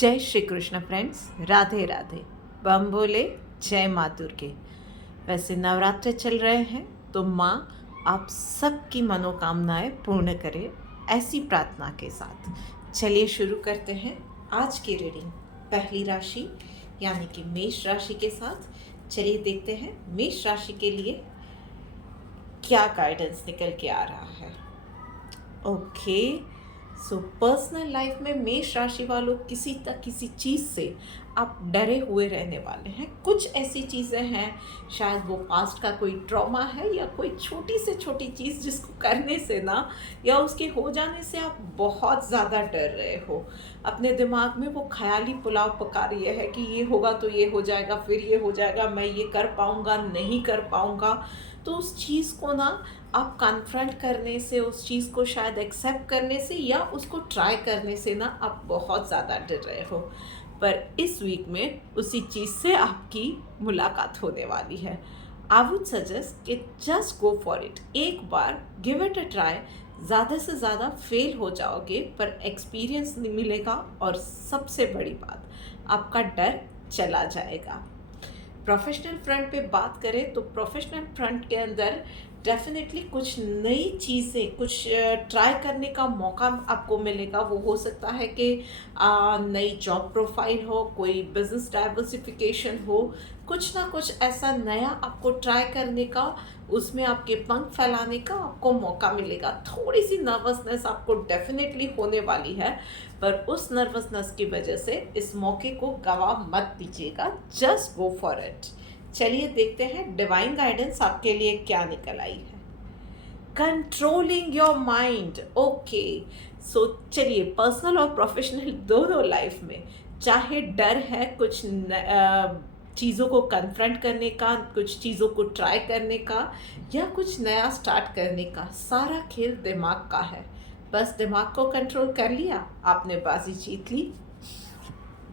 जय श्री कृष्ण फ्रेंड्स, राधे राधे। बम बोले, जय माँ दुर्गे। वैसे नवरात्र चल रहे हैं तो माँ आप सबकी मनोकामनाएं पूर्ण करे, ऐसी प्रार्थना के साथ चलिए शुरू करते हैं आज की रीडिंग। पहली राशि यानी कि मेष राशि के साथ चलिए देखते हैं मेष राशि के लिए क्या गाइडेंस निकल के आ रहा है। ओके, सो पर्सनल लाइफ में मेष राशि वालों किसी चीज़ से आप डरे हुए रहने वाले हैं। कुछ ऐसी चीज़ें हैं, शायद वो पास्ट का कोई ट्रॉमा है या कोई छोटी से छोटी चीज़ जिसको करने से ना या उसके हो जाने से आप बहुत ज़्यादा डर रहे हो। अपने दिमाग में वो ख्याली पुलाव पका रही है कि ये होगा तो ये हो जाएगा, फिर ये हो जाएगा, मैं ये कर पाऊँगा नहीं कर पाऊँगा। तो उस चीज़ को ना आप कन्फ्रंट करने से, उस चीज़ को शायद एक्सेप्ट करने से या उसको ट्राई करने से ना आप बहुत ज़्यादा डर रहे हो। पर इस वीक में उसी चीज़ से आपकी मुलाकात होने वाली है। आई वुड सजेस्ट कि जस्ट गो फॉर इट, एक बार गिव इट अ ट्राई। ज़्यादा से ज़्यादा फेल हो जाओगे पर एक्सपीरियंस नहीं मिलेगा, और सबसे बड़ी बात, आपका डर चला जाएगा। प्रोफेशनल फ्रंट पे बात करें तो प्रोफेशनल फ्रंट के अंदर डेफिनेटली कुछ नई चीज़ें, कुछ ट्राई करने का मौका आपको मिलेगा। वो हो सकता है कि नई जॉब प्रोफाइल हो, कोई बिजनेस डाइवर्सिफिकेशन हो, कुछ ना कुछ ऐसा नया आपको ट्राई करने का, उसमें आपके पंख फैलाने का आपको मौका मिलेगा। थोड़ी सी नर्वसनेस आपको डेफिनेटली होने वाली है, पर उस नर्वसनेस की वजह से इस मौके को गवा मत दीजिएगा। Just go for it. चलिए देखते हैं डिवाइन गाइडेंस आपके लिए क्या निकल आई है। Controlling your mind. ओके, सो चलिए पर्सनल और प्रोफेशनल दोनों लाइफ में चाहे डर है कुछ चीज़ों को कन्फ्रंट करने का, कुछ चीज़ों को ट्राई करने का या कुछ नया स्टार्ट करने का, सारा खेल दिमाग का है। बस दिमाग को कंट्रोल कर लिया, आपने बाजी जीत ली।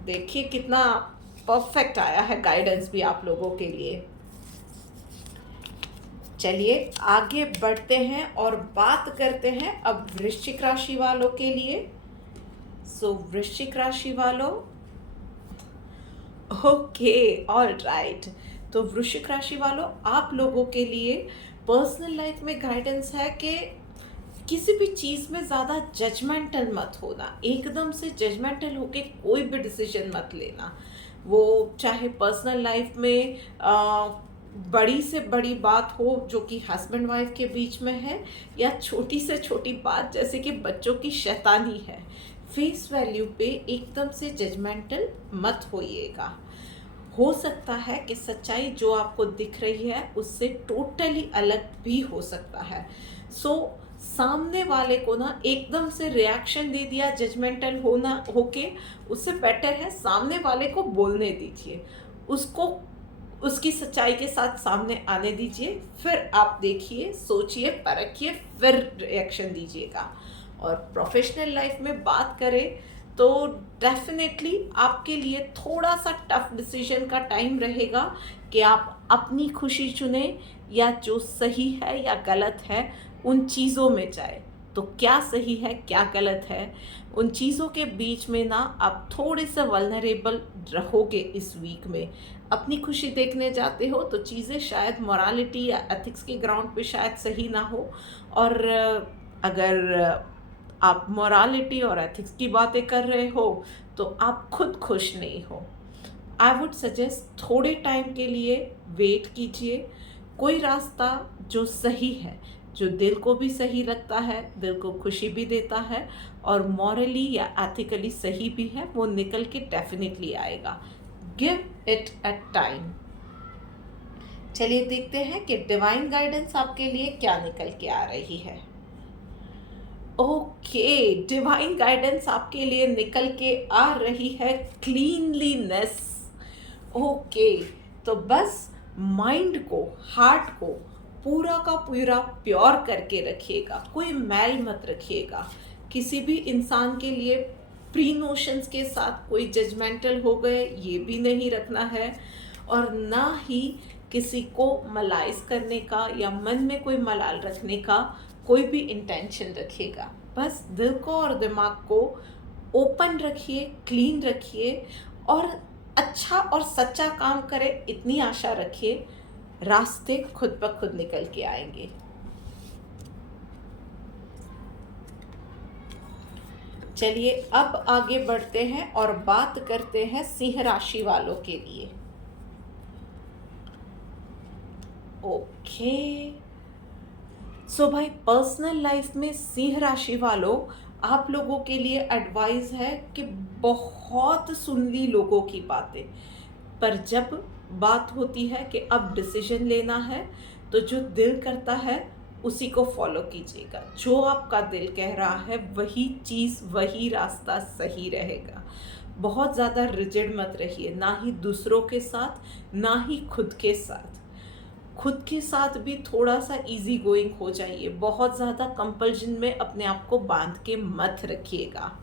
देखिए कितना परफेक्ट आया है गाइडेंस भी आप लोगों के लिए। चलिए आगे बढ़ते हैं और बात करते हैं अब वृश्चिक राशि वालों के लिए। सो वृश्चिक राशि वालों, ओके, ऑल राइट। तो वृश्चिक राशि वालों, आप लोगों के लिए पर्सनल लाइफ में गाइडेंस है कि किसी भी चीज़ में ज़्यादा जजमेंटल मत होना। एकदम से जजमेंटल होके कोई भी डिसीजन मत लेना। वो चाहे पर्सनल लाइफ में बड़ी से बड़ी बात हो जो कि हस्बैंड वाइफ के बीच में है, या छोटी से छोटी बात जैसे कि बच्चों की शैतानी है, फेस वैल्यू पे एकदम से जजमेंटल मत होइएगा। हो सकता है कि सच्चाई जो आपको दिख रही है उससे टोटली अलग भी हो सकता है। सो सामने वाले को ना एकदम से रिएक्शन दे दिया जजमेंटल होना होके, उससे बेटर है सामने वाले को बोलने दीजिए, उसको उसकी सच्चाई के साथ सामने आने दीजिए, फिर आप देखिए, सोचिए, परखिए, फिर रिएक्शन दीजिएगा। और प्रोफेशनल लाइफ में बात करें तो डेफिनेटली आपके लिए थोड़ा सा टफ डिसीजन का टाइम रहेगा कि आप अपनी खुशी चुने या जो सही है या गलत है उन चीज़ों में जाए। तो क्या सही है क्या गलत है, उन चीज़ों के बीच में ना आप थोड़े से वल्नरेबल रहोगे। इस वीक में अपनी खुशी देखने जाते हो तो चीज़ें शायद मोरालिटी या एथिक्स के ग्राउंड पे शायद सही ना हो, और अगर आप मोरालिटी और एथिक्स की बातें कर रहे हो तो आप खुद खुश नहीं हो। आई वुड सजेस्ट थोड़े टाइम के लिए वेट कीजिए। कोई रास्ता जो सही है, जो दिल को भी सही लगता है, दिल को खुशी भी देता है और मॉरली या एथिकली सही भी है, वो निकल के डेफिनेटली आएगा। Give it a time. चलिए देखते हैं कि डिवाइन गाइडेंस आपके लिए क्या निकल के आ रही है। ओके, डिवाइन गाइडेंस आपके लिए निकल के आ रही है क्लीनलीनेस। ओके, तो बस माइंड को, हार्ट को पूरा का पूरा प्योर करके रखिएगा, कोई मैल मत रखिएगा। किसी भी इंसान के लिए प्री नोशंस के साथ कोई जजमेंटल हो गए ये भी नहीं रखना है, और ना ही किसी को मलाइज करने का या मन में कोई मलाल रखने का कोई भी इंटेंशन रखिएगा। बस दिल को और दिमाग को ओपन रखिए, क्लीन रखिए और अच्छा और सच्चा काम करें, इतनी आशा रखिए, रास्ते खुद ब खुद निकल के आएंगे। चलिए अब आगे बढ़ते हैं और बात करते हैं सिंह राशि वालों के लिए। ओके, सो भाई पर्सनल लाइफ में सिंह राशि वालों, आप लोगों के लिए एडवाइस है कि बहुत सुन ली लोगों की बातें, पर जब बात होती है कि अब डिसीजन लेना है तो जो दिल करता है उसी को फॉलो कीजिएगा। जो आपका दिल कह रहा है वही चीज़, वही रास्ता सही रहेगा। बहुत ज़्यादा रिजिड मत रहिए, ना ही दूसरों के साथ ना ही खुद के साथ। खुद के साथ भी थोड़ा सा इजी गोइंग हो जाइए, बहुत ज़्यादा कंपल्जन में अपने आप को बांध के मत रखिएगा।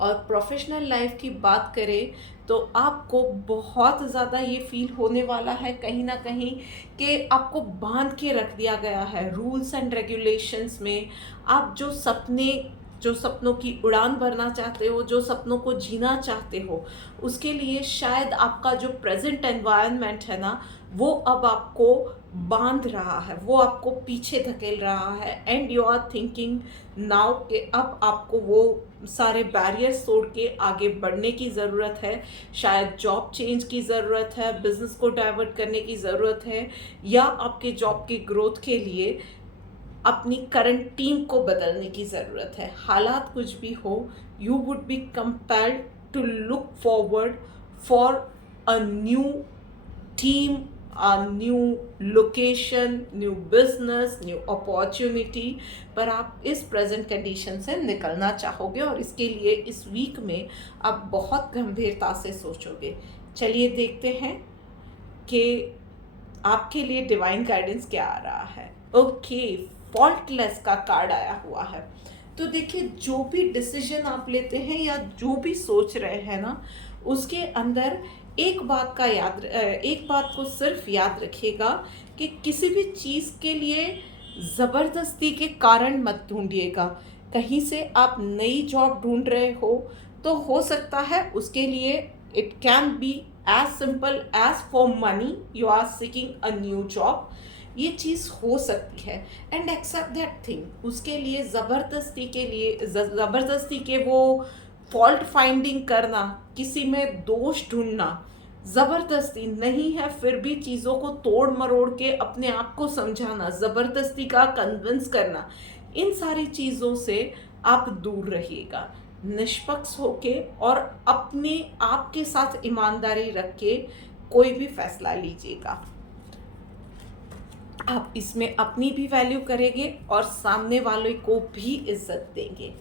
और प्रोफेशनल लाइफ की बात करें तो आपको बहुत ज़्यादा ये फील होने वाला है कहीं ना कहीं कि आपको बांध के रख दिया गया है रूल्स एंड रेगुलेशंस में। आप जो सपनों की उड़ान भरना चाहते हो, जो सपनों को जीना चाहते हो, उसके लिए शायद आपका जो प्रेजेंट एनवायरनमेंट है ना, वो अब आपको बांध रहा है, वो आपको पीछे धकेल रहा है। And you are thinking now कि अब आपको वो सारे बैरियर्स तोड़ के आगे बढ़ने की ज़रूरत है। शायद जॉब चेंज की ज़रूरत है, बिजनेस को डाइवर्ट करने की ज़रूरत है, या आपके जॉब की ग्रोथ के लिए अपनी करंट टीम को बदलने की ज़रूरत है। हालात कुछ भी हो, you would be compelled to look forward for a new team, a new location, new business, new opportunity, पर आप इस प्रेजेंट कंडीशन से निकलना चाहोगे और इसके लिए इस वीक में आप बहुत गंभीरता से सोचोगे। चलिए देखते हैं कि आपके लिए डिवाइन गाइडेंस क्या आ रहा है। ओके, फॉल्टलेस का कार्ड आया हुआ है। तो देखिए, जो भी डिसीजन आप लेते हैं या जो भी सोच रहे हैं ना, उसके अंदर एक बात को सिर्फ याद रखिएगा कि किसी भी चीज़ के लिए ज़बरदस्ती के कारण मत ढूंढिएगा। कहीं से आप नई जॉब ढूंढ रहे हो तो हो सकता है उसके लिए it can be as simple as for money you are seeking a new job, ये चीज़ हो सकती है। And accept that thing. उसके लिए ज़बरदस्ती के वो फॉल्ट फाइंडिंग करना, किसी में दोष ढूंढना ज़बरदस्ती नहीं है, फिर भी चीज़ों को तोड़ मरोड़ के अपने आप को समझाना, ज़बरदस्ती का कन्विंस करना, इन सारी चीज़ों से आप दूर रहिएगा। निष्पक्ष होके और अपने आप के साथ ईमानदारी रख के कोई भी फैसला लीजिएगा। आप इसमें अपनी भी वैल्यू करेंगे और सामने वाले को भी इज्जत देंगे।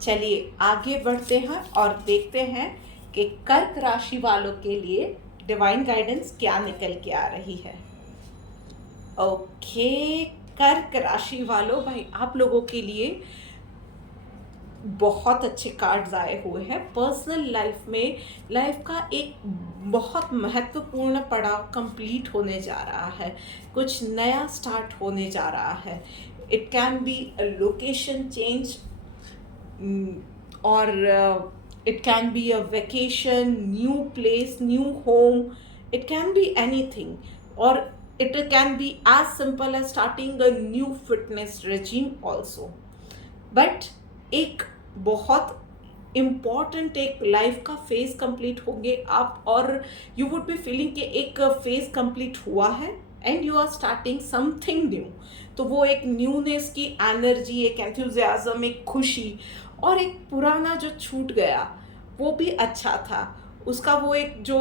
चलिए आगे बढ़ते हैं और देखते हैं कि कर्क राशि वालों के लिए डिवाइन गाइडेंस क्या निकल के आ रही है। ओके, कर्क राशि वालों, भाई आप लोगों के लिए बहुत अच्छे कार्ड्स आए हुए हैं। पर्सनल लाइफ में लाइफ का एक बहुत महत्वपूर्ण पड़ाव कंप्लीट होने जा रहा है, कुछ नया स्टार्ट होने जा रहा है। It can be a location change और it can be a vacation, new place, new home, it can be anything, or it can be as simple as starting a new fitness regime also. But एक बहुत important एक life का phase complete होंगे आप, और you would be feeling कि एक phase complete हुआ है and you are starting something new. तो वो एक न्यूनेस की एनर्जी, एक एंथुजियाज्म, एक खुशी, और एक पुराना जो छूट गया वो भी अच्छा था, उसका वो एक जो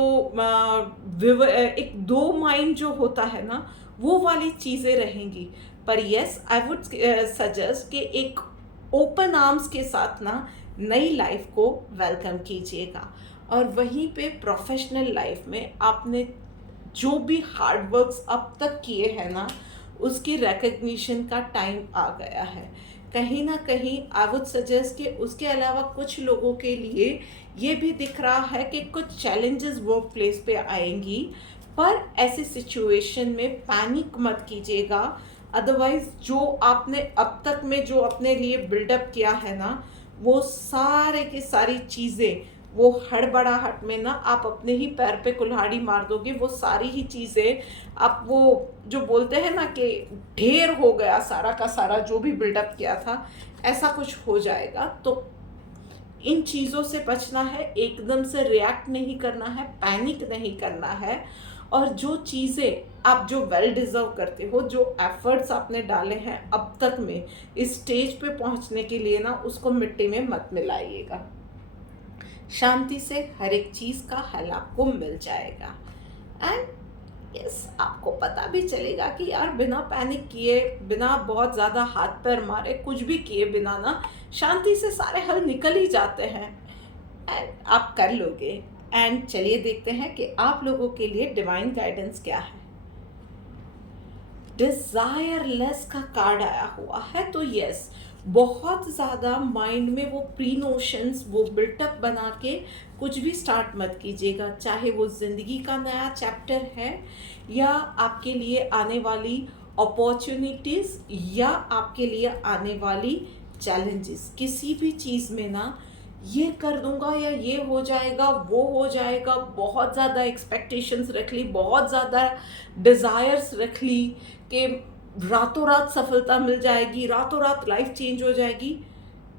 एक दो माइंड जो होता है ना, वो वाली चीज़ें रहेंगी। पर यस, आई वुड सजेस्ट कि एक ओपन आर्म्स के साथ ना नई लाइफ को वेलकम कीजिएगा। और वहीं पे प्रोफेशनल लाइफ में आपने जो भी हार्ड वर्क्स अब तक किए हैं ना, उसकी रिकग्निशन का टाइम आ गया है। कहीं ना कहीं आई वुड सजेस्ट कि उसके अलावा कुछ लोगों के लिए ये भी दिख रहा है कि कुछ चैलेंजेस वर्क प्लेस पे आएंगी, पर ऐसी सिचुएशन में पैनिक मत कीजिएगा। अदरवाइज जो आपने अब तक में जो अपने लिए बिल्डअप किया है ना, वो सारे की सारी चीज़ें, वो हड़बड़ाहट में ना आप अपने ही पैर पे कुल्हाड़ी मार दोगे। वो सारी ही चीज़ें आप, वो जो बोलते हैं ना कि ढेर हो गया सारा का सारा जो भी बिल्डअप किया था, ऐसा कुछ हो जाएगा। तो इन चीज़ों से बचना है, एकदम से रिएक्ट नहीं करना है, पैनिक नहीं करना है। और जो चीज़ें आप जो वेल डिज़र्व करते हो, जो एफर्ट्स आपने डाले हैं अब तक में इस स्टेज पे पहुंचने के लिए ना, उसको मिट्टी में मत मिलाइएगा। शांति से हर एक चीज़ का हल आपको मिल जाएगा। एंड यस, आपको पता भी चलेगा कि यार बिना पैनिक किए, बिना बहुत ज़्यादा हाथ पैर मारे, कुछ भी किए बिना ना, शांति से सारे हल निकल ही जाते हैं एंड आप कर लोगे। एंड चलिए देखते हैं कि आप लोगों के लिए डिवाइन गाइडेंस क्या है। डिजायरलेस का कार्ड आया हुआ है। तो यस, बहुत ज़्यादा माइंड में वो प्री नोशंस, वो बिल्टअप बना के कुछ भी स्टार्ट मत कीजिएगा, चाहे वो ज़िंदगी का नया चैप्टर है या आपके लिए आने वाली अपॉर्चुनिटीज़ या आपके लिए आने वाली चैलेंजेस। किसी भी चीज़ में ना ये कर दूंगा या ये हो जाएगा, वो हो जाएगा, बहुत ज़्यादा एक्सपेक्टेशंस रख ली, बहुत ज़्यादा डिज़ायर्स रख ली कि रातों रात सफलता मिल जाएगी, रातों रात लाइफ चेंज हो जाएगी,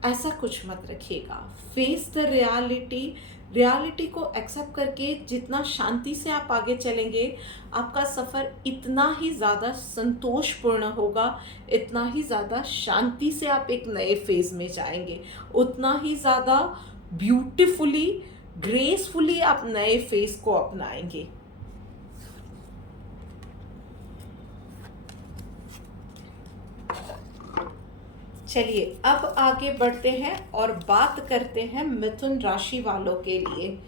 ऐसा कुछ मत रखिएगा। Face the reality. रियलिटी को एक्सेप्ट करके जितना शांति से आप आगे चलेंगे, आपका सफ़र इतना ही ज़्यादा संतोषपूर्ण होगा, इतना ही ज़्यादा शांति से आप एक नए फेज में जाएंगे, उतना ही ज़्यादा ब्यूटिफुली, ग्रेसफुली आप नए फेज को अपनाएंगे। चलिए अब आगे बढ़ते हैं और बात करते हैं मिथुन राशि वालों के लिए।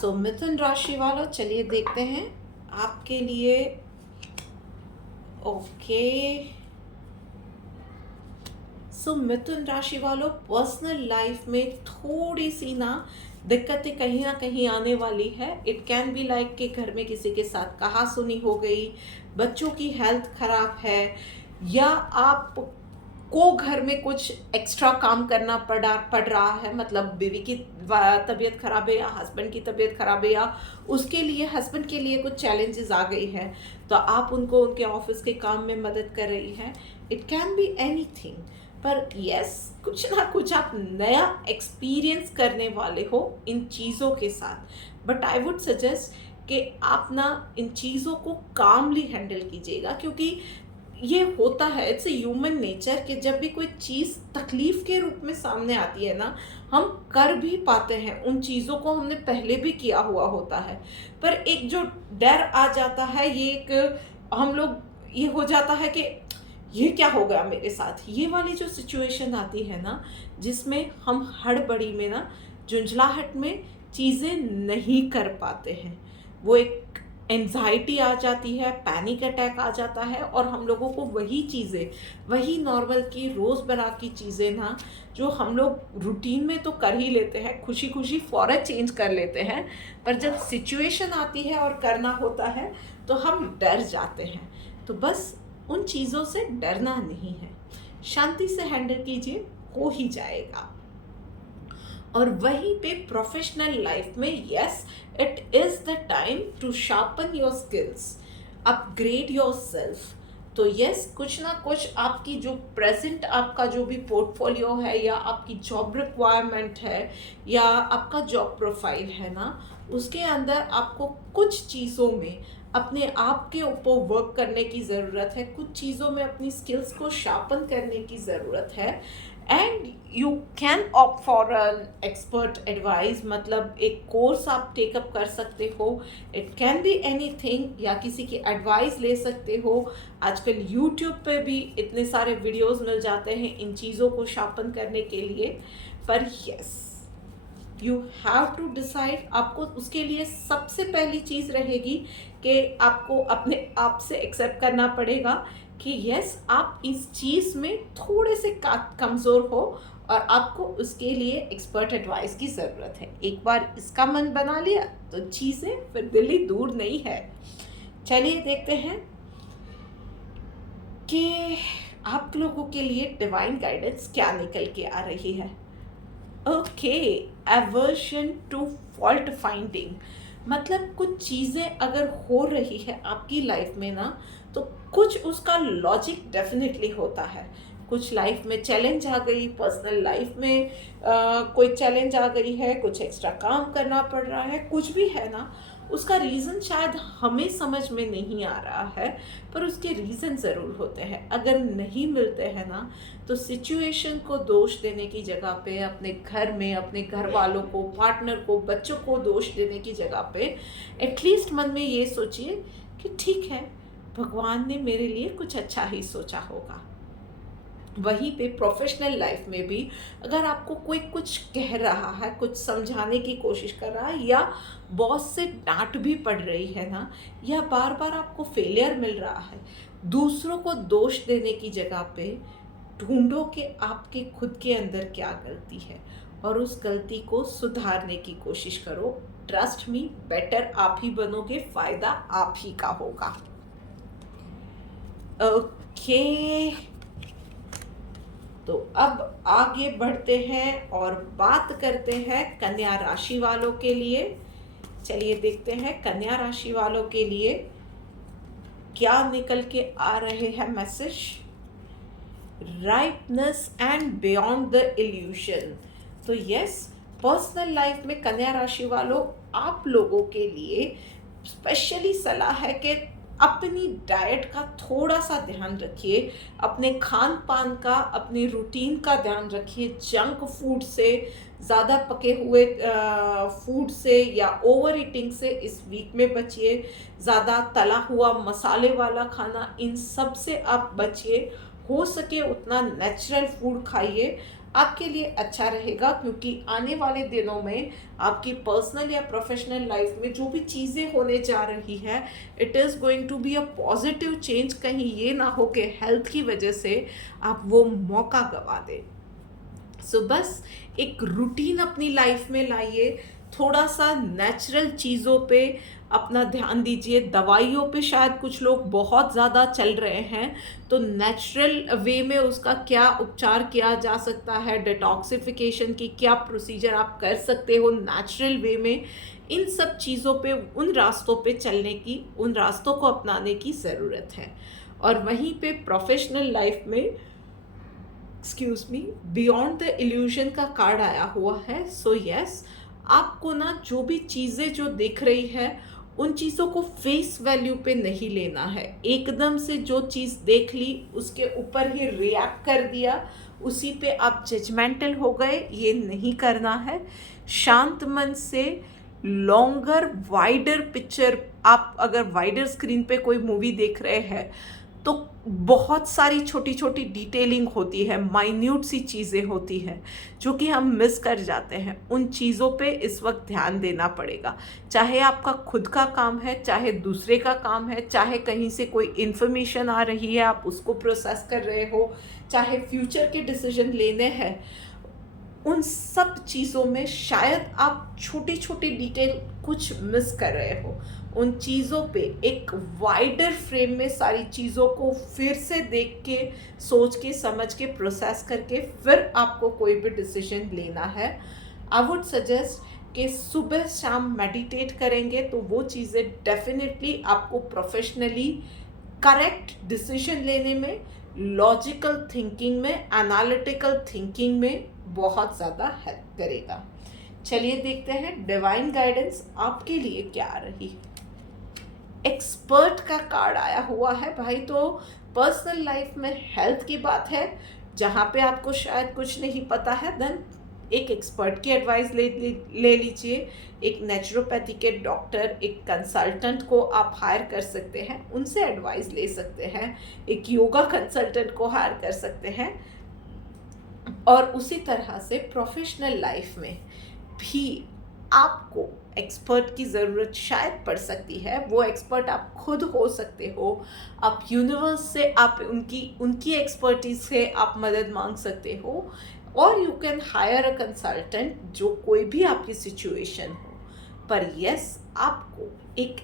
सो मिथुन राशि वालों, चलिए देखते हैं आपके लिए। ओके, सो मिथुन राशि वालों, पर्सनल लाइफ में थोड़ी सी ना दिक्कतें कहीं ना कहीं आने वाली है। इट कैन बी लाइक कि घर में किसी के साथ कहासुनी हो गई, बच्चों की हेल्थ खराब है, या आप को घर में कुछ एक्स्ट्रा काम करना पड़ रहा है। मतलब बीवी की तबीयत खराब है या हस्बैंड की तबीयत खराब है या उसके लिए, हस्बैंड के लिए कुछ चैलेंजेस आ गई है, तो आप उनको उनके ऑफिस के काम में मदद कर रही हैं। इट कैन बी एनीथिंग, पर यस, कुछ ना कुछ आप नया एक्सपीरियंस करने वाले हो इन चीज़ों के साथ। बट आई वुड सजेस्ट कि आप ना इन चीज़ों को कामली हैंडल कीजिएगा, क्योंकि ये होता है, इट्स ए ह्यूमन नेचर कि जब भी कोई चीज़ तकलीफ के रूप में सामने आती है ना, हम कर भी पाते हैं, उन चीज़ों को हमने पहले भी किया हुआ होता है, पर एक जो डर आ जाता है, ये एक हम लोग, ये हो जाता है कि ये क्या हो गया मेरे साथ। ये वाली जो सिचुएशन आती है ना, जिसमें हम हड़बड़ी में ना, झुंझलाहट में चीज़ें नहीं कर पाते हैं, वो एक एंजाइटी आ जाती है, पैनिक अटैक आ जाता है, और हम लोगों को वही चीज़ें, वही नॉर्मल की रोज़मर्रा की चीज़ें ना, जो हम लोग रूटीन में तो कर ही लेते हैं, खुशी खुशी फ़ौरन चेंज कर लेते हैं, पर जब सिचुएशन आती है और करना होता है तो हम डर जाते हैं। तो बस उन चीज़ों से डरना नहीं है, शांति से हैंडल कीजिए, हो ही जाएगा। और वहीं पे प्रोफेशनल लाइफ में, yes, it is the time to sharpen your skills, upgrade yourself. तो यस, कुछ ना कुछ आपकी जो प्रेजेंट आपका जो भी पोर्टफोलियो है, या आपकी जॉब रिक्वायरमेंट है, या आपका जॉब प्रोफाइल है ना, उसके अंदर आपको कुछ चीज़ों में अपने आप के ऊपर वर्क करने की ज़रूरत है, कुछ चीज़ों में अपनी स्किल्स को शार्पन करने की ज़रूरत है। And you can opt for an expert advice, मतलब एक कोर्स आप टेकअप कर सकते हो, इट कैन बी एनीथिंग, या किसी की एडवाइस ले सकते हो। आजकल यूट्यूब पे भी इतने सारे वीडियोस मिल जाते हैं इन चीज़ों को शार्पन करने के लिए। पर yes, you have to decide. आपको उसके लिए सबसे पहली चीज़ रहेगी कि आपको अपने आप से एक्सेप्ट करना पड़ेगा कि यस, आप इस चीज़ में थोड़े से कमज़ोर हो, और आपको उसके लिए एक्सपर्ट एडवाइस की ज़रूरत है। एक बार इसका मन बना लिया तो चीज़ें फिर दिल्ली दूर नहीं है। चलिए देखते हैं कि आप लोगों के लिए डिवाइन गाइडेंस क्या निकल के आ रही है। Okay, aversion to fault finding मतलब कुछ चीज़ें अगर हो रही है आपकी लाइफ में ना, तो कुछ उसका लॉजिक डेफिनेटली होता है। कुछ लाइफ में चैलेंज आ गई, पर्सनल लाइफ में कोई चैलेंज आ गई है, कुछ एक्स्ट्रा काम करना पड़ रहा है, कुछ भी है ना, उसका रीज़न शायद हमें समझ में नहीं आ रहा है, पर उसके रीज़न ज़रूर होते हैं। अगर नहीं मिलते हैं ना, तो सिचुएशन को दोष देने की जगह पे, अपने घर में अपने घर वालों को, पार्टनर को, बच्चों को दोष देने की जगह पे एटलीस्ट मन में ये सोचिए कि ठीक है, भगवान ने मेरे लिए कुछ अच्छा ही सोचा होगा। वहीं पे प्रोफेशनल लाइफ में भी अगर आपको कोई कुछ कह रहा है, कुछ समझाने की कोशिश कर रहा है, या बॉस से डांट भी पड़ रही है ना, या बार बार आपको फेलियर मिल रहा है, दूसरों को दोष देने की जगह पे ढूंढो कि आपके खुद के अंदर क्या गलती है और उस गलती को सुधारने की कोशिश करो। ट्रस्ट मी, बेटर आप ही बनोगे, फायदा आप ही का होगा। ओके, तो अब आगे बढ़ते हैं और बात करते हैं कन्या राशि वालों के लिए। चलिए देखते हैं कन्या राशि वालों के लिए क्या निकल के आ रहे हैं message. Rightness and beyond the evolution. तो यस, पर्सनल लाइफ में कन्या राशि वालों, आप लोगों के लिए स्पेशली सलाह है कि अपनी डाइट का थोड़ा सा ध्यान रखिए, अपने खान पान का, अपनी रूटीन का ध्यान रखिए। जंक फूड से, ज़्यादा पके हुए फूड से या ओवर ईटिंग से इस वीक में बचिए। ज़्यादा तला हुआ मसाले वाला खाना, इन सब से आप बचिए। हो सके उतना नेचुरल फूड खाइए, आपके लिए अच्छा रहेगा, क्योंकि आने वाले दिनों में आपकी पर्सनल या प्रोफेशनल लाइफ में जो भी चीज़ें होने जा रही है, it is going to be a positive change. कहीं ये ना हो कि हेल्थ की वजह से आप वो मौका गवा दें। सो बस एक रूटीन अपनी लाइफ में लाइए, थोड़ा सा नेचुरल चीज़ों पे अपना ध्यान दीजिए। दवाइयों पे शायद कुछ लोग बहुत ज़्यादा चल रहे हैं, तो नेचुरल वे में उसका क्या उपचार किया जा सकता है, डिटॉक्सिफिकेशन की क्या प्रोसीजर आप कर सकते हो नेचुरल वे में, इन सब चीज़ों पे, उन रास्तों पे चलने की, उन रास्तों को अपनाने की ज़रूरत है। और वहीं पे प्रोफेशनल लाइफ में, excuse me, beyond the illusion का कार्ड आया हुआ है। सो यस, आपको ना जो भी चीज़ें जो दिख रही है, उन चीज़ों को फेस वैल्यू पे नहीं लेना है। एकदम से जो चीज़ देख ली उसके ऊपर ही रिएक्ट कर दिया, उसी पे आप जजमेंटल हो गए, ये नहीं करना है। शांत मन से लॉन्गर वाइडर पिक्चर, आप अगर वाइडर स्क्रीन पे कोई मूवी देख रहे हैं तो बहुत सारी छोटी छोटी डिटेलिंग होती है, माइन्यूट सी चीज़ें होती हैं जो कि हम मिस कर जाते हैं। उन चीज़ों पे इस वक्त ध्यान देना पड़ेगा। चाहे आपका खुद का काम है, चाहे दूसरे का काम है, चाहे कहीं से कोई इन्फॉर्मेशन आ रही है आप उसको प्रोसेस कर रहे हो, चाहे फ्यूचर के डिसीजन लेने हैं, उन सब चीज़ों में शायद आप छोटी छोटी डिटेल कुछ मिस कर रहे हो। उन चीज़ों पे एक वाइडर फ्रेम में सारी चीज़ों को फिर से देख के, सोच के, समझ के, प्रोसेस करके फिर आपको कोई भी डिसीजन लेना है। आई वुड सजेस्ट कि सुबह शाम मेडिटेट करेंगे तो वो चीज़ें डेफिनेटली आपको प्रोफेशनली करेक्ट डिसीजन लेने में, लॉजिकल थिंकिंग में, एनालिटिकल थिंकिंग में बहुत ज़्यादा हेल्प करेगा। चलिए देखते हैं डिवाइन गाइडेंस आपके लिए क्या आ रही है। एक्सपर्ट का कार्ड आया हुआ है भाई, तो पर्सनल लाइफ में हेल्थ की बात है, जहाँ पे आपको शायद कुछ नहीं पता है, देन एक एक्सपर्ट की एडवाइस ले लीजिए। एक नेचुरोपैथी के डॉक्टर, एक कंसल्टेंट को आप हायर कर सकते हैं, उनसे एडवाइस ले सकते हैं। एक योगा कंसल्टेंट को हायर कर सकते हैं। और उसी तरह से प्रोफेशनल लाइफ में भी आपको एक्सपर्ट की ज़रूरत शायद पड़ सकती है। वो एक्सपर्ट आप खुद हो सकते हो, आप यूनिवर्स से, आप उनकी एक्सपर्टीज से आप मदद मांग सकते हो, और you can hire a consultant जो कोई भी आपकी सिचुएशन हो। पर यस, आपको एक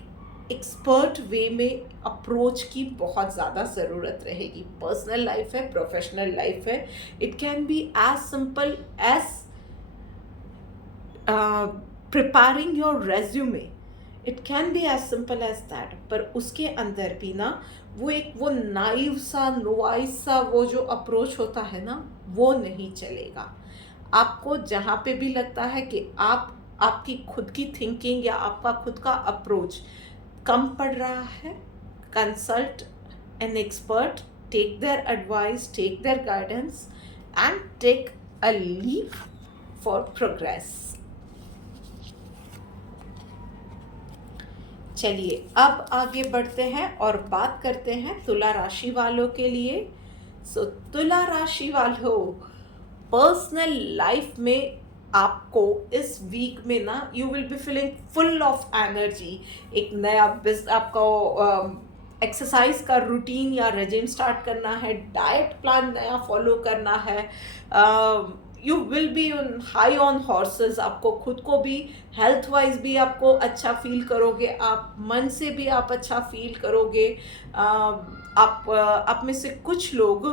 एक्सपर्ट वे में अप्रोच की बहुत ज़्यादा ज़रूरत रहेगी। पर्सनल लाइफ है, प्रोफेशनल लाइफ है, it can be as simple as preparing your resume, it can be as simple as that. पर उसके अंदर भी ना वो नाइव सा नुआइस सा वो जो अप्रोच होता है ना, वो नहीं चलेगा। आपको जहाँ पे भी लगता है कि आपकी खुद की थिंकिंग या आपका खुद का अप्रोच कम पड़ रहा है, consult an expert, take their advice, take their guidance and take a leap for progress. चलिए अब आगे बढ़ते हैं और बात करते हैं तुला राशि वालों के लिए। सो तुला राशि वालों, पर्सनल लाइफ में आपको इस वीक में ना you will be feeling full of energy. एक नया आपको एक्सरसाइज का रूटीन या रेजिम स्टार्ट करना है, डाइट प्लान नया फॉलो करना है, you will be on high on horses. आपको खुद को भी हेल्थ वाइज भी आपको अच्छा फील करोगे, आप मन से भी आप अच्छा फील करोगे। आप में से कुछ लोग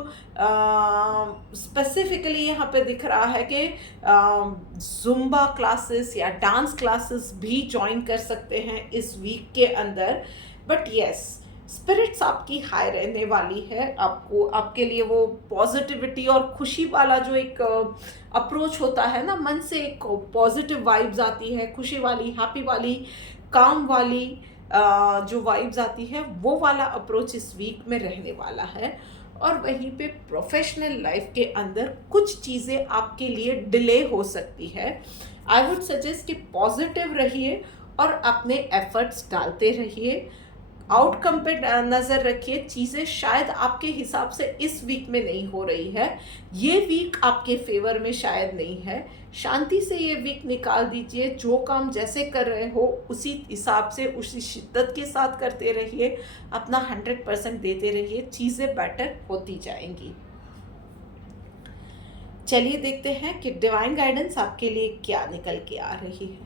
स्पेसिफिकली यहाँ पे दिख रहा है कि जुम्बा क्लासेस या डांस क्लासेस भी ज्वाइन कर सकते हैं इस वीक के अंदर। बट यस, स्पिरिट्स आपकी हाई रहने वाली है। आपको आपके लिए वो पॉजिटिविटी और खुशी वाला जो एक अप्रोच होता है ना, मन से एक पॉजिटिव वाइब्स आती है, खुशी वाली, हैप्पी वाली, काम वाली जो वाइब्स आती है, वो वाला अप्रोच इस वीक में रहने वाला है। और वहीं पे प्रोफेशनल लाइफ के अंदर कुछ चीज़ें आपके लिए डिले हो सकती है। आई वुड सजेस्ट कि पॉजिटिव रहिए और अपने एफर्ट्स डालते रहिए, आउटकम पे नज़र रखिए। चीज़ें शायद आपके हिसाब से इस वीक में नहीं हो रही है, ये वीक आपके फेवर में शायद नहीं है। शांति से ये वीक निकाल दीजिए, जो काम जैसे कर रहे हो उसी हिसाब से उसी शिद्दत के साथ करते रहिए, अपना 100% देते रहिए, चीज़ें बेटर होती जाएंगी। चलिए देखते हैं कि डिवाइन गाइडेंस आपके लिए क्या निकल के आ रही है।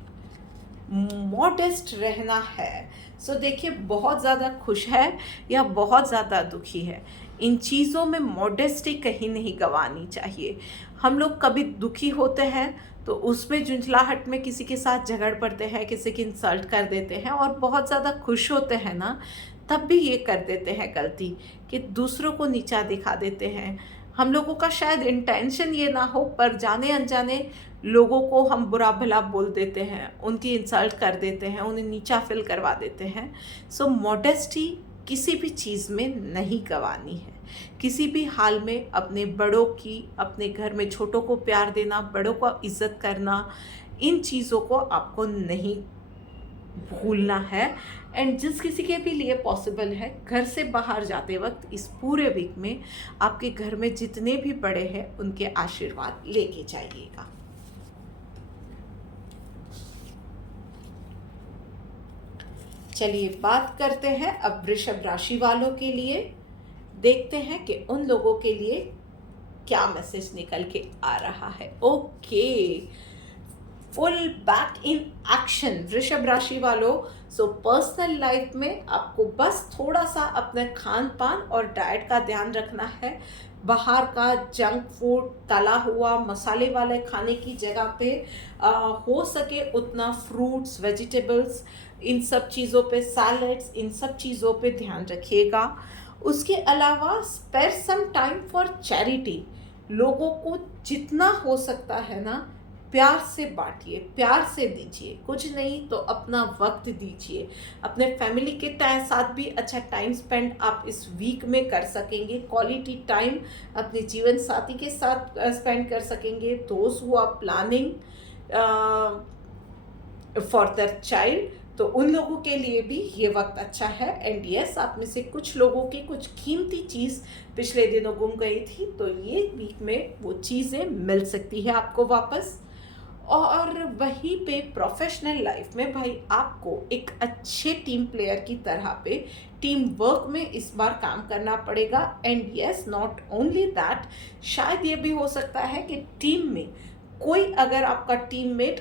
मॉडेस्ट रहना है। सो देखिए, बहुत ज़्यादा खुश है या बहुत ज़्यादा दुखी है, इन चीज़ों में मॉडेस्टी कहीं नहीं गंवानी चाहिए। हम लोग कभी दुखी होते हैं तो उसमें झुंझलाहट में किसी के साथ झगड़ पड़ते हैं, किसी की इंसल्ट कर देते हैं, और बहुत ज़्यादा खुश होते हैं ना, तब भी ये कर देते हैं गलती कि दूसरों को नीचा दिखा देते हैं। हम लोगों का शायद इंटेंशन ये ना हो, पर जाने अनजाने लोगों को हम बुरा भला बोल देते हैं, उनकी इंसल्ट कर देते हैं, उन्हें नीचा फील करवा देते हैं। सो मॉडेस्टी किसी भी चीज़ में नहीं गंवानी है। किसी भी हाल में अपने बड़ों की, अपने घर में छोटों को प्यार देना, बड़ों को इज्जत करना, इन चीज़ों को आपको नहीं भूलना है। एंड जिस किसी के भी लिए पॉसिबल है, घर से बाहर जाते वक्त इस पूरे वीक में आपके घर में जितने भी बड़े हैं उनके आशीर्वाद लेके जाइएगा। चलिए बात करते हैं अब वृषभ राशि वालों के लिए। देखते हैं कि उन लोगों के लिए क्या मैसेज निकल के आ रहा है। Okay, full back in action वृषभ राशि वालों। सो पर्सनल लाइफ में आपको बस थोड़ा सा अपने खान पान और डाइट का ध्यान रखना है। बाहर का जंक फूड, तला हुआ, मसाले वाले खाने की जगह पे हो सके उतना फ्रूट्स, वेजिटेबल्स, इन सब चीज़ों पे, सैलड्स, इन सब चीज़ों पे ध्यान रखिएगा। उसके अलावा spare some time for charity. लोगों को जितना हो सकता है ना, प्यार से बांटिए, प्यार से दीजिए, कुछ नहीं तो अपना वक्त दीजिए। अपने फैमिली के साथ भी अच्छा टाइम स्पेंड आप इस वीक में कर सकेंगे। क्वालिटी टाइम अपने जीवन साथी के साथ स्पेंड कर सकेंगे। दोस्त who are planning for their child, तो उन लोगों के लिए भी ये वक्त अच्छा है। एंड यस, आप में से कुछ लोगों की कुछ कीमती चीज़ पिछले दिनों गुम गई थी, तो ये वीक में वो चीज़ें मिल सकती है आपको वापस। और वहीं पे प्रोफेशनल लाइफ में भाई आपको एक अच्छे टीम प्लेयर की तरह पे टीम वर्क में इस बार काम करना पड़ेगा। And yes, not only that, शायद ये भी हो सकता है कि टीम में कोई अगर आपका टीममेट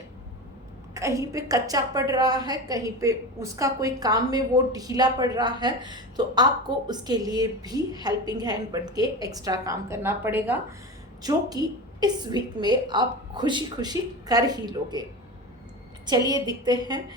कहीं पे कच्चा पड़ रहा है, कहीं पे उसका कोई काम में वो ढीला पड़ रहा है, तो आपको उसके लिए भी हेल्पिंग हैंड बन के एक्स्ट्रा काम करना पड़ेगा, जो कि इस वीक में आप खुशी खुशी कर ही लोगे। चलिए दिखते हैं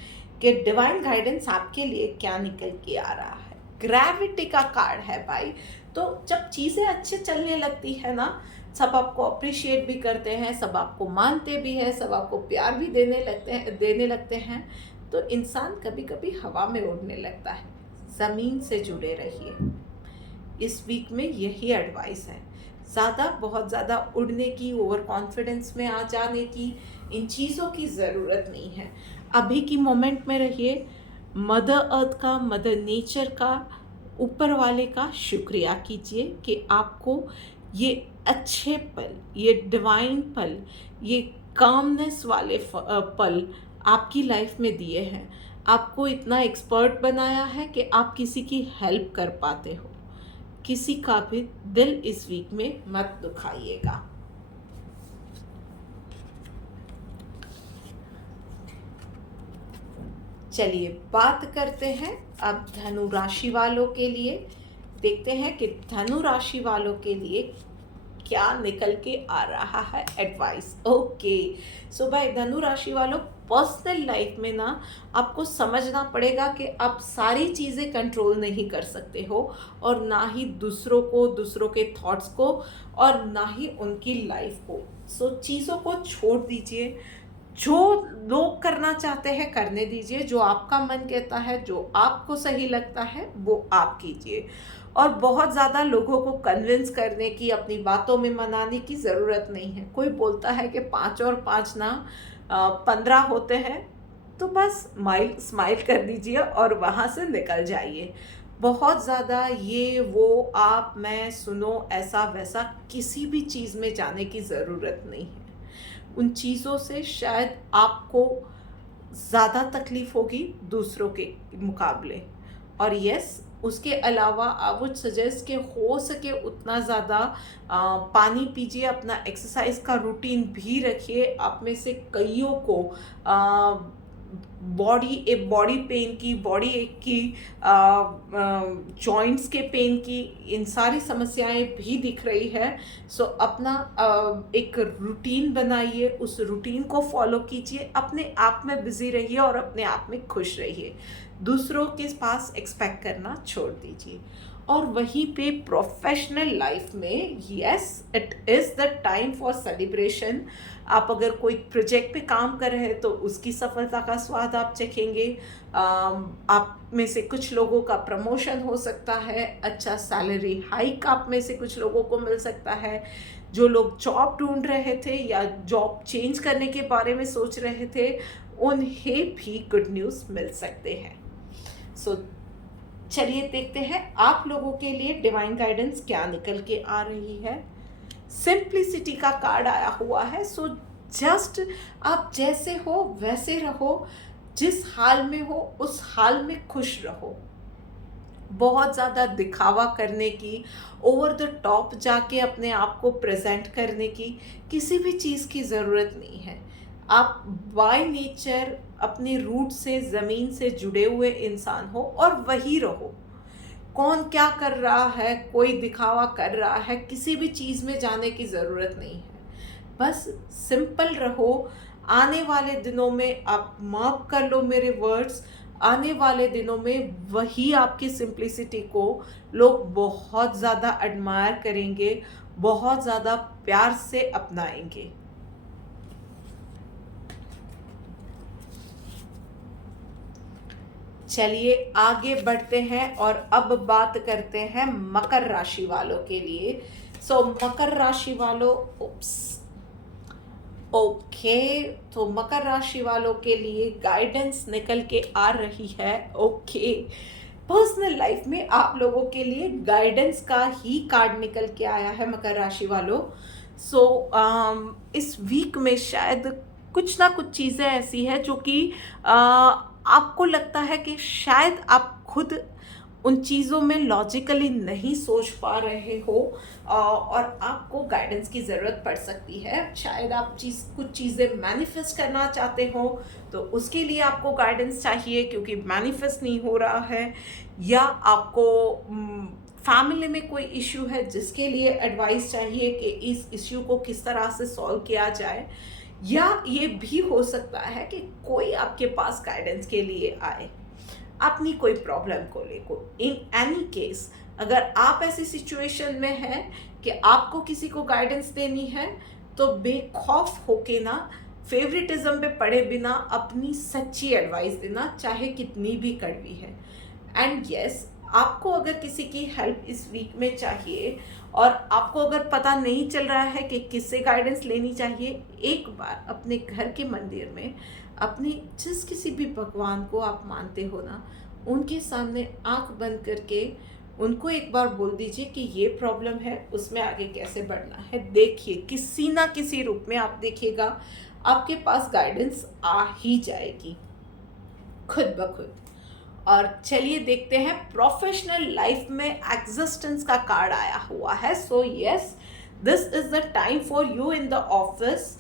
कि डिवाइन गाइडेंस आपके लिए क्या निकल के आ रहा है। ग्रेविटी का कार्ड है भाई। तो जब चीज़ें अच्छे चलने लगती है ना, सब आपको अप्रिशिएट भी करते हैं, सब आपको मानते भी हैं, सब आपको प्यार भी देने लगते हैं, तो इंसान कभी कभी हवा में उड़ने लगता है। ज़मीन से जुड़े रहिए। इस वीक में यही एडवाइस है। बहुत ज़्यादा उड़ने की, ओवर कॉन्फिडेंस में आ जाने की, इन चीज़ों की ज़रूरत नहीं है। अभी की मोमेंट में रहिए। मदर अर्थ का, मदर नेचर का, ऊपर वाले का शुक्रिया कीजिए कि आपको ये अच्छे पल, ये डिवाइन पल, ये कामनेस वाले पल आपकी लाइफ में दिए हैं। आपको इतना एक्सपर्ट बनाया है कि आप किसी की हेल्प कर पाते हो। किसी का भी दिल इस वीक में मत दुखाइएगा। चलिए बात करते हैं अब धनु राशि वालों के लिए। देखते हैं कि धनु राशि वालों के लिए क्या निकल के आ रहा है एडवाइस। ओके, सो भाई धनु राशि वालों, पर्सनल लाइफ में ना आपको समझना पड़ेगा कि आप सारी चीज़ें कंट्रोल नहीं कर सकते हो, और ना ही दूसरों को, दूसरों के थॉट्स को, और ना ही उनकी लाइफ को। सो चीज़ों को छोड़ दीजिए। जो लोग करना चाहते हैं करने दीजिए। जो आपका मन कहता है, जो आपको सही लगता है, वो आप कीजिए। और बहुत ज़्यादा लोगों को कन्विंस करने की, अपनी बातों में मनाने की ज़रूरत नहीं है। कोई बोलता है कि 5 और 5 ना 15 होते हैं, तो बस स्माइल कर दीजिए और वहाँ से निकल जाइए। बहुत ज़्यादा ये वो, आप, मैं, सुनो, ऐसा वैसा किसी भी चीज़ में जाने की ज़रूरत नहीं है। उन चीज़ों से शायद आपको ज़्यादा तकलीफ़ होगी दूसरों के मुकाबले। और यस, उसके अलावा आई वुड सजेस्ट कि हो सके उतना ज़्यादा पानी पीजिए, अपना एक्सरसाइज का रूटीन भी रखिए। आप में से कईयों को बॉडी पेन की, बॉडी एक की, जॉइंट्स के पेन की, इन सारी समस्याएं भी दिख रही है। सो अपना एक रूटीन बनाइए, उस रूटीन को फॉलो कीजिए, अपने आप में बिजी रहिए और अपने आप में खुश रहिए। दूसरों के पास एक्सपेक्ट करना छोड़ दीजिए। और वहीं पे प्रोफेशनल लाइफ में, yes, it is the time for celebration. आप अगर कोई प्रोजेक्ट पे काम कर रहे हैं तो उसकी सफलता का स्वाद आप चखेंगे। आप में से कुछ लोगों का प्रमोशन हो सकता है, अच्छा सैलरी हाइक आप में से कुछ लोगों को मिल सकता है। जो लोग जॉब ढूंढ रहे थे या जॉब चेंज करने के बारे में सोच रहे थे, उन्हें भी गुड न्यूज़ मिल सकते हैं। सो चलिए देखते हैं आप लोगों के लिए डिवाइन गाइडेंस क्या निकल के आ रही है। सिंप्लिसिटी का कार्ड आया हुआ है। सो जस्ट आप जैसे हो वैसे रहो, जिस हाल में हो उस हाल में खुश रहो। बहुत ज़्यादा दिखावा करने की, ओवर द टॉप जाके अपने आप को प्रेजेंट करने की किसी भी चीज़ की ज़रूरत नहीं है। आप बाय नेचर अपने रूट से, ज़मीन से जुड़े हुए इंसान हो और वही रहो। कौन क्या कर रहा है, कोई दिखावा कर रहा है, किसी भी चीज़ में जाने की ज़रूरत नहीं है। बस सिंपल रहो। आने वाले दिनों में आप माफ कर लो मेरे वर्ड्स, आने वाले दिनों में वही आपकी सिंप्लिसिटी को लोग बहुत ज़्यादा एडमायर करेंगे, बहुत ज़्यादा प्यार से अपनाएंगे। चलिए आगे बढ़ते हैं और अब बात करते हैं मकर राशि वालों के लिए। सो मकर राशि वालों, ओके, तो मकर राशि वालों के लिए गाइडेंस निकल के आ रही है। ओके, पर्सनल लाइफ में आप लोगों के लिए गाइडेंस का ही कार्ड निकल के आया है मकर राशि वालों। सो इस वीक में शायद कुछ ना कुछ चीज़ें ऐसी है जो कि आपको लगता है कि शायद आप खुद उन चीज़ों में लॉजिकली नहीं सोच पा रहे हो, और आपको गाइडेंस की ज़रूरत पड़ सकती है। शायद आप कुछ चीज़ें मैनिफेस्ट करना चाहते हो, तो उसके लिए आपको गाइडेंस चाहिए क्योंकि मैनिफेस्ट नहीं हो रहा है। या आपको फैमिली में कोई इश्यू है जिसके लिए एडवाइस चाहिए कि इस इश्यू को किस तरह से सॉल्व किया जाए। या ये भी हो सकता है कि कोई आपके पास गाइडेंस के लिए आए अपनी कोई प्रॉब्लम को लेकर। इन एनी केस अगर आप ऐसी सिचुएशन में हैं कि आपको किसी को गाइडेंस देनी है, तो बेखौफ होके ना, फेवरेटिज्म पे पड़े बिना अपनी सच्ची एडवाइस देना, चाहे कितनी भी कड़वी है। एंड यस, आपको अगर किसी की हेल्प इस वीक में चाहिए और आपको अगर पता नहीं चल रहा है कि किससे गाइडेंस लेनी चाहिए, एक बार अपने घर के मंदिर में अपने जिस किसी भी भगवान को आप मानते हो ना, उनके सामने आंख बंद करके उनको एक बार बोल दीजिए कि ये प्रॉब्लम है, उसमें आगे कैसे बढ़ना है। देखिए किसी ना किसी रूप में आप देखिएगा आपके पास गाइडेंस आ ही जाएगी खुद ब खुद। और चलिए देखते हैं, प्रोफेशनल लाइफ में एग्जिस्टेंस का कार्ड आया हुआ है। So yes, this is the time for you in the office.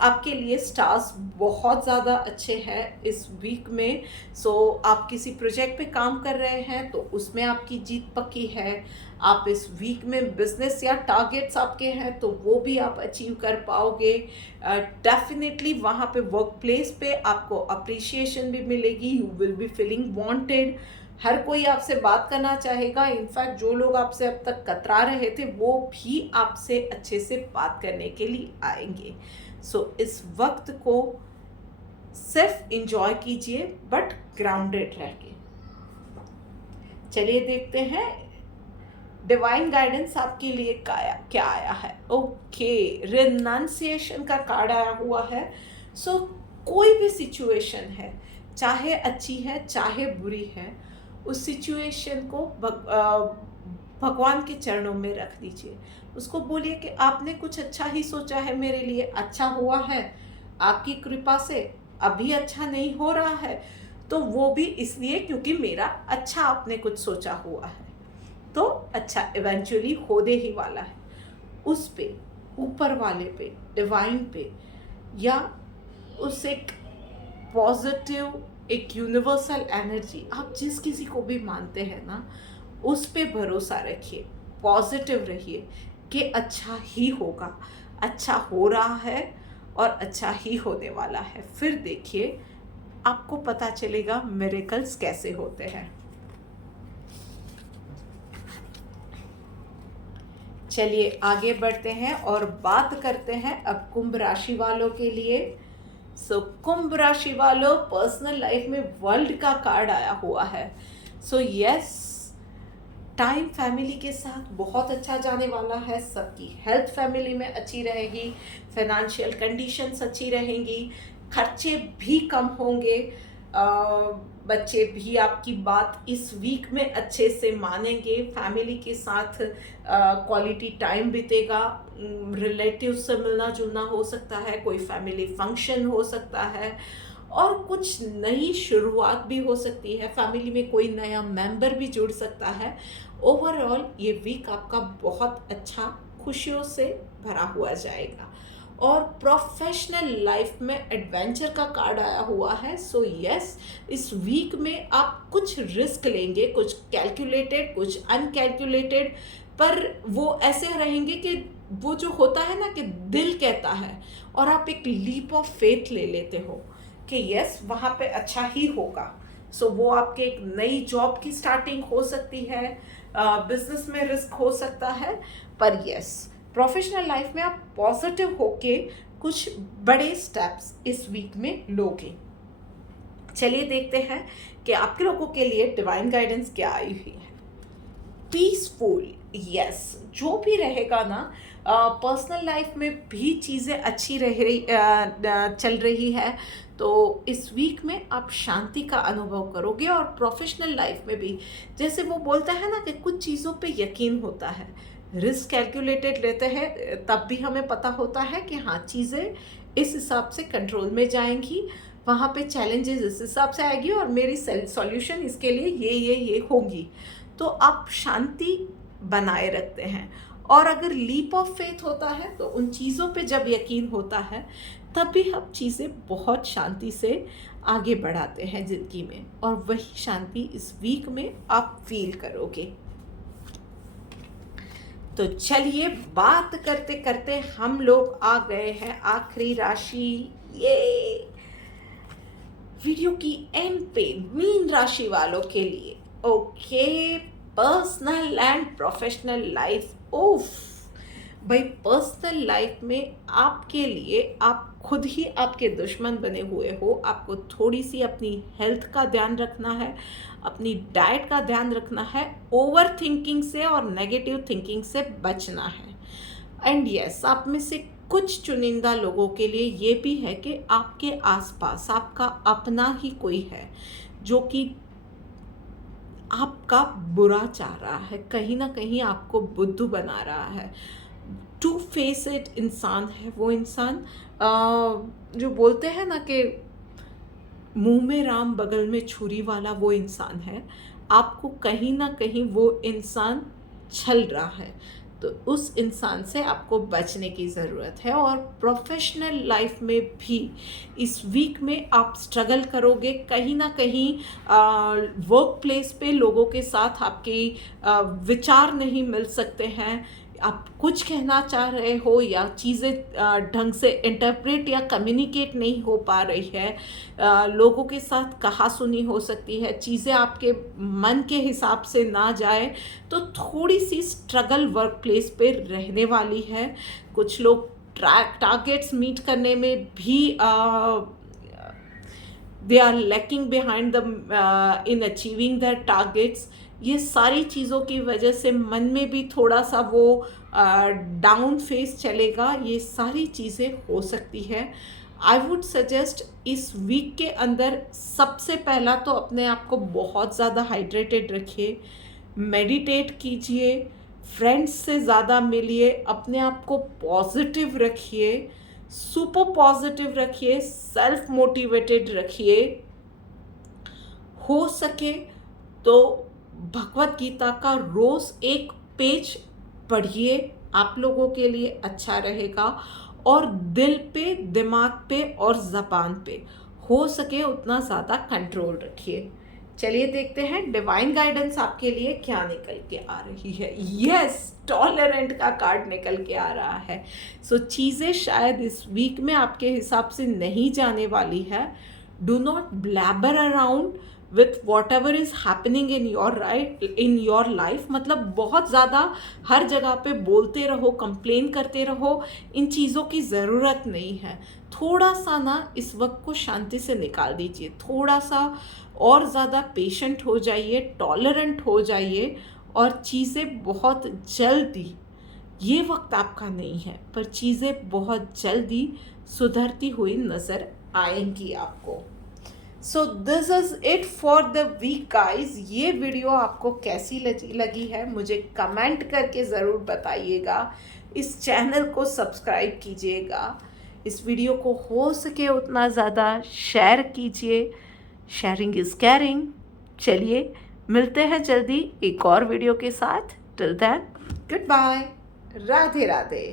आपके लिए स्टार्स बहुत ज़्यादा अच्छे हैं इस वीक में। सो आप किसी प्रोजेक्ट पे काम कर रहे हैं तो उसमें आपकी जीत पक्की है। आप इस वीक में बिजनेस या टारगेट्स आपके हैं तो वो भी आप अचीव कर पाओगे। डेफिनेटली वहाँ पे वर्क प्लेस पे आपको अप्रिशिएशन भी मिलेगी। You will be feeling wanted. हर कोई आपसे बात करना चाहेगा। इनफैक्ट जो लोग आपसे अब तक कतरा रहे थे वो भी आपसे अच्छे से बात करने के लिए आएंगे। सो इस वक्त को सिर्फ इंजॉय कीजिए बट ग्राउंडेड रह के। चलिए देखते हैं डिवाइन गाइडेंस आपके लिए क्या आया है। ओके, रिनाउंसिएशन का कार्ड आया हुआ है। सो कोई भी सिचुएशन है, चाहे अच्छी है चाहे बुरी है, उस सिचुएशन को भगवान के चरणों में रख दीजिए। उसको बोलिए कि आपने कुछ अच्छा ही सोचा है मेरे लिए, अच्छा हुआ है आपकी कृपा से। अभी अच्छा नहीं हो रहा है तो वो भी इसलिए क्योंकि मेरा अच्छा आपने कुछ सोचा हुआ है, तो अच्छा इवेंचुअली होने ही वाला है। उस पे, ऊपर वाले पे, डिवाइन पे, या उस एक पॉजिटिव, एक यूनिवर्सल एनर्जी, आप जिस किसी को भी मानते हैं ना, उस पे भरोसा रखिए, पॉजिटिव रहिए कि अच्छा ही होगा, अच्छा हो रहा है और अच्छा ही होने वाला है। फिर देखिए आपको पता चलेगा मिरेकल्स कैसे होते हैं। चलिए आगे बढ़ते हैं और बात करते हैं अब कुंभ राशि वालों के लिए। सो कुंभ राशि वालों, पर्सनल लाइफ में वर्ल्ड का कार्ड आया हुआ है। सो यस, टाइम फैमिली के साथ बहुत अच्छा जाने वाला है। सबकी हेल्थ फैमिली में अच्छी रहेगी, फाइनेंशियल कंडीशंस अच्छी रहेंगी, खर्चे भी कम होंगे। बच्चे भी आपकी बात इस वीक में अच्छे से मानेंगे। फैमिली के साथ क्वालिटी टाइम बीतेगा। रिलेटिव्स से मिलना जुलना हो सकता है, कोई फैमिली फंक्शन हो सकता है, और कुछ नई शुरुआत भी हो सकती है। फैमिली में कोई नया मेंबर भी जुड़ सकता है। ओवरऑल ये वीक आपका बहुत अच्छा, खुशियों से भरा हुआ जाएगा। और प्रोफेशनल लाइफ में एडवेंचर का कार्ड आया हुआ है। सो यस, इस वीक में आप कुछ रिस्क लेंगे, कुछ कैलकुलेटेड, कुछ अनकैलकुलेटेड, पर वो ऐसे रहेंगे कि वो जो होता है ना कि दिल कहता है और आप एक लीप ऑफ फेथ ले लेते हो कि यस वहाँ पे अच्छा ही होगा। सो वो आपके एक नई जॉब की स्टार्टिंग हो सकती है, बिजनेस में रिस्क हो सकता है, पर यस प्रोफेशनल लाइफ में आप पॉजिटिव होके कुछ बड़े स्टेप्स इस वीक में लोगे। चलिए देखते हैं कि आपके लोगों के लिए डिवाइन गाइडेंस क्या आई हुई है। पीसफुल, यस, जो भी रहेगा ना, पर्सनल लाइफ में भी चीज़ें अच्छी चल रही है, तो इस वीक में आप शांति का अनुभव करोगे। और प्रोफेशनल लाइफ में भी, जैसे वो बोलता है ना कि कुछ चीज़ों पे यकीन होता है, रिस्क कैलकुलेटेड लेते हैं, तब भी हमें पता होता है कि हाँ चीज़ें इस हिसाब से कंट्रोल में जाएंगी, वहाँ पे चैलेंजेस इस हिसाब से आएगी और मेरी सॉल्यूशन इसके लिए ये होगी। तो आप शांति बनाए रखते हैं। और अगर लीप ऑफ फेथ होता है तो उन चीज़ों पे जब यकीन होता है तब भी हम चीज़ें बहुत शांति से आगे बढ़ाते हैं ज़िंदगी में, और वही शांति इस वीक में आप फील करोगे। तो चलिए बात करते करते हम लोग आ गए हैं आखिरी राशि, ये वीडियो की एंड पे, मीन राशि वालों के लिए। Okay, personal and professional life. ओफ भाई, पर्सनल लाइफ में आपके लिए आप खुद ही आपके दुश्मन बने हुए हो। आपको थोड़ी सी अपनी हेल्थ का ध्यान रखना है, अपनी डाइट का ध्यान रखना है, ओवर थिंकिंग से और नेगेटिव थिंकिंग से बचना है। एंड यस, आप में से कुछ चुनिंदा लोगों के लिए ये भी है कि आपके आसपास आपका अपना ही कोई है जो कि आपका बुरा चाह रहा है, कहीं ना कहीं आपको बुद्धू बना रहा है। टू फेस इट इंसान है वो इंसान, जो बोलते हैं ना कि मुंह में राम बगल में छुरी वाला वो इंसान है। आपको कहीं ना कहीं वो इंसान छल रहा है, तो उस इंसान से आपको बचने की ज़रूरत है। और प्रोफेशनल लाइफ में भी इस वीक में आप स्ट्रगल करोगे, कहीं ना कहीं वर्क प्लेस पे लोगों के साथ आपके विचार नहीं मिल सकते हैं। आप कुछ कहना चाह रहे हो या चीज़ें ढंग से इंटरप्रेट या कम्युनिकेट नहीं हो पा रही है, लोगों के साथ कहा सुनी हो सकती है, चीज़ें आपके मन के हिसाब से ना जाए, तो थोड़ी सी स्ट्रगल वर्क प्लेस पे रहने वाली है। कुछ लोग टारगेट्स मीट करने में भी they are lacking behind the in achieving the targets. ये सारी चीज़ों की वजह से मन में भी थोड़ा सा वो डाउन फेस चलेगा। ये सारी चीज़ें हो सकती है। आई वुड सजेस्ट इस वीक के अंदर सबसे पहला तो अपने आप को बहुत ज़्यादा हाइड्रेटेड रखिए, मेडिटेट कीजिए, फ्रेंड्स से ज़्यादा मिलिए, अपने आप को पॉजिटिव रखिए, सुपर पॉजिटिव रखिए, सेल्फ मोटिवेटेड रखिए। हो सके तो भगवत गीता का रोज़ एक पेज पढ़िए, आप लोगों के लिए अच्छा रहेगा। और दिल पे, दिमाग पे और ज़बान पे हो सके उतना ज़्यादा कंट्रोल रखिए। चलिए देखते हैं डिवाइन गाइडेंस आपके लिए क्या निकल के आ रही है। यस, टॉलरेंट का कार्ड निकल के आ रहा है। सो चीज़ें शायद इस वीक में आपके हिसाब से नहीं जाने वाली है। Do not blabber around with what ever is happening in your life. मतलब बहुत ज़्यादा हर जगह पे बोलते रहो, कंप्लेन करते रहो, इन चीज़ों की ज़रूरत नहीं है। थोड़ा सा ना इस वक्त को शांति से निकाल दीजिए, थोड़ा सा और ज़्यादा पेशेंट हो जाइए, टॉलरेंट हो जाइए, और चीज़ें बहुत जल्दी, ये वक्त आपका नहीं है पर चीज़ें बहुत जल्दी सुधरती हुई नज़र आएंगी आपको। So this is it for the week guys. ये वीडियो आपको कैसी लगी है मुझे कमेंट करके ज़रूर बताइएगा। इस चैनल को सब्सक्राइब कीजिएगा, इस वीडियो को हो सके उतना ज़्यादा शेयर कीजिए। Sharing is caring. चलिए मिलते हैं जल्दी एक और वीडियो के साथ। Till then, goodbye, Radhe Radhe.